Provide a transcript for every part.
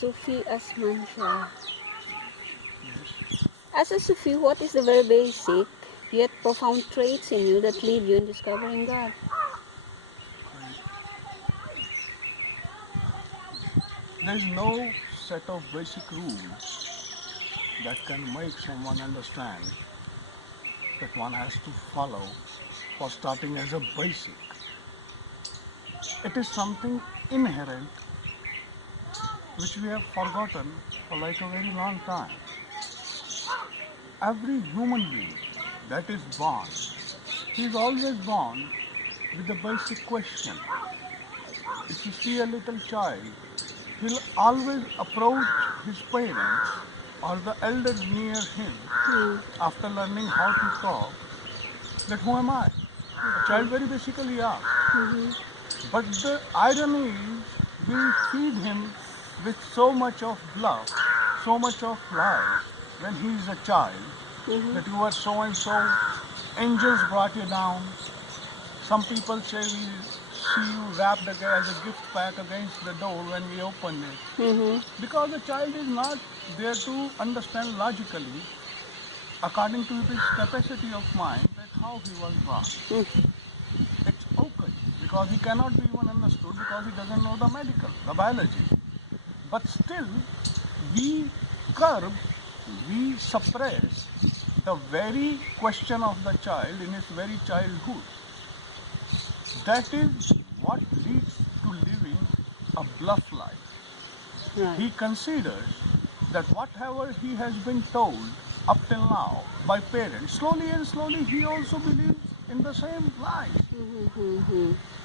Sufi Asman Shah. Yes. As a Sufi, what is the very basic yet profound traits in you that lead you in discovering God? There is no set of basic rules that can make someone understand that one has to follow for starting as a basic. It is something inherent which we have forgotten for like a very long time. Every human being that is born, he is always born with the basic question. If you see a little child, he'll always approach his parents or the elders near him after learning how to talk that who am I? A child very basically asks. But the irony is we feed him with so much of bluff, so much of lies when he is a child that you are so and so, angels brought you down. Some people say we see you wrapped as a gift pack against the door when we open it. Because the child is not there to understand logically, according to his capacity of mind, that how he was born. It's okay, because he cannot be even understood because he doesn't know the medical, the biology. But still, we curb, we suppress the very question of the child in its very childhood. That is what leads to living a bluff life. Right. He considers that whatever he has been told up till now by parents, slowly and slowly he also believes in the same lies.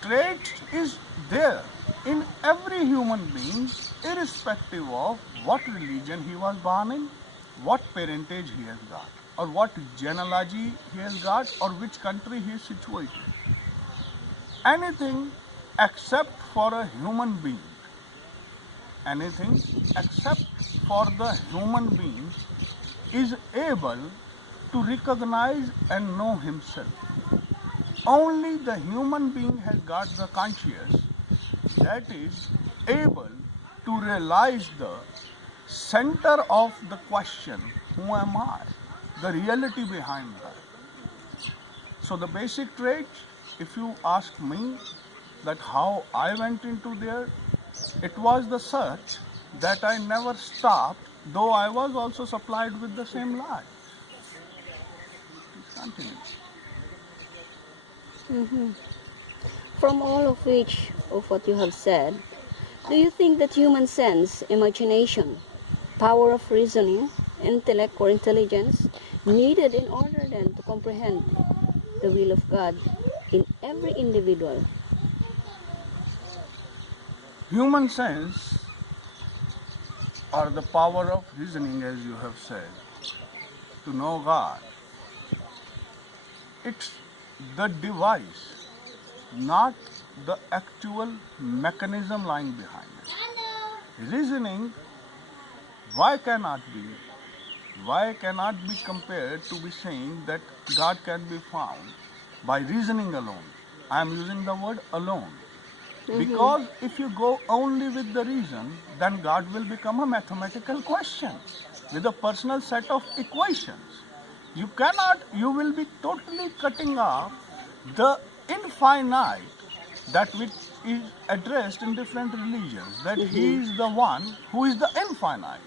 Trait is there in every human being, irrespective of what religion he was born in, what parentage he has got, or what genealogy he has got, or which country he is situated. Anything except for a human being, anything except for the human being is able to recognize and know himself. Only the human being has got the conscience that is able to realize the center of the question, who am I? The reality behind that. So the basic trait, if you ask me that how I went into there, it was the search that I never stopped, though I was also supplied with the same lie. Continue. From all of which, of what you have said, do you think that human sense, imagination, power of reasoning, intellect or intelligence needed in order then to comprehend the will of God in every individual? Human sense, or the power of reasoning, as you have said, to know God, it's the device, not the actual mechanism lying behind it. Reasoning, why cannot be? Why cannot be compared to be saying that God can be found by reasoning alone? I am using the word alone. Because if you go only with the reason, then God will become a mathematical question with a personal set of equations. You cannot, you will be totally cutting off the infinite that which is addressed in different religions, that He is the one who is the infinite,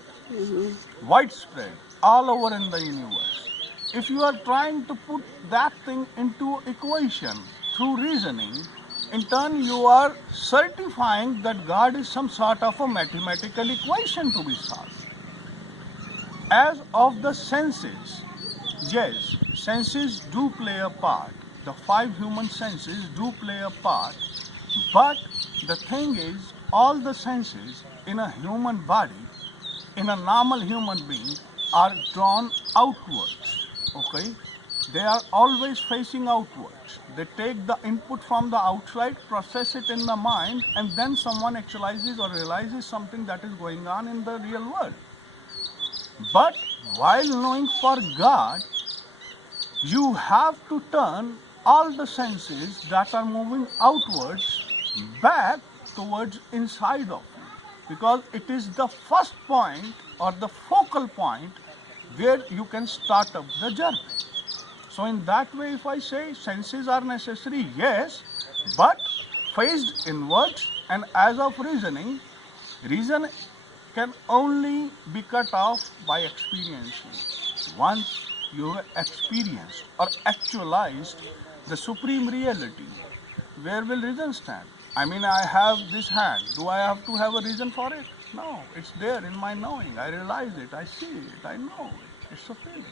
widespread, all over in the universe. If you are trying to put that thing into equation through reasoning, in turn you are certifying that God is some sort of a mathematical equation to be solved. As of the senses, yes, senses do play a part. The five human senses do play a part. But the thing is, all the senses in a human body, in a normal human being, are drawn outwards. Okay? They are always facing outwards. They take the input from the outside, process it in the mind, and then someone actualizes or realizes something that is going on in the real world. But while knowing for God, you have to turn all the senses that are moving outwards back towards inside of you. because it is the first point or the focal point where you can start up the journey. So in that way, if I say senses are necessary, yes, but phased inwards, and as of reasoning, reason can only be cut off by experiencing. Once you have experienced or actualized the supreme reality, where will reason stand? I mean, I have this hand. Do I have to have a reason for it? No, it's there in my knowing. I realize it, I see it, I know it. It's a feeling.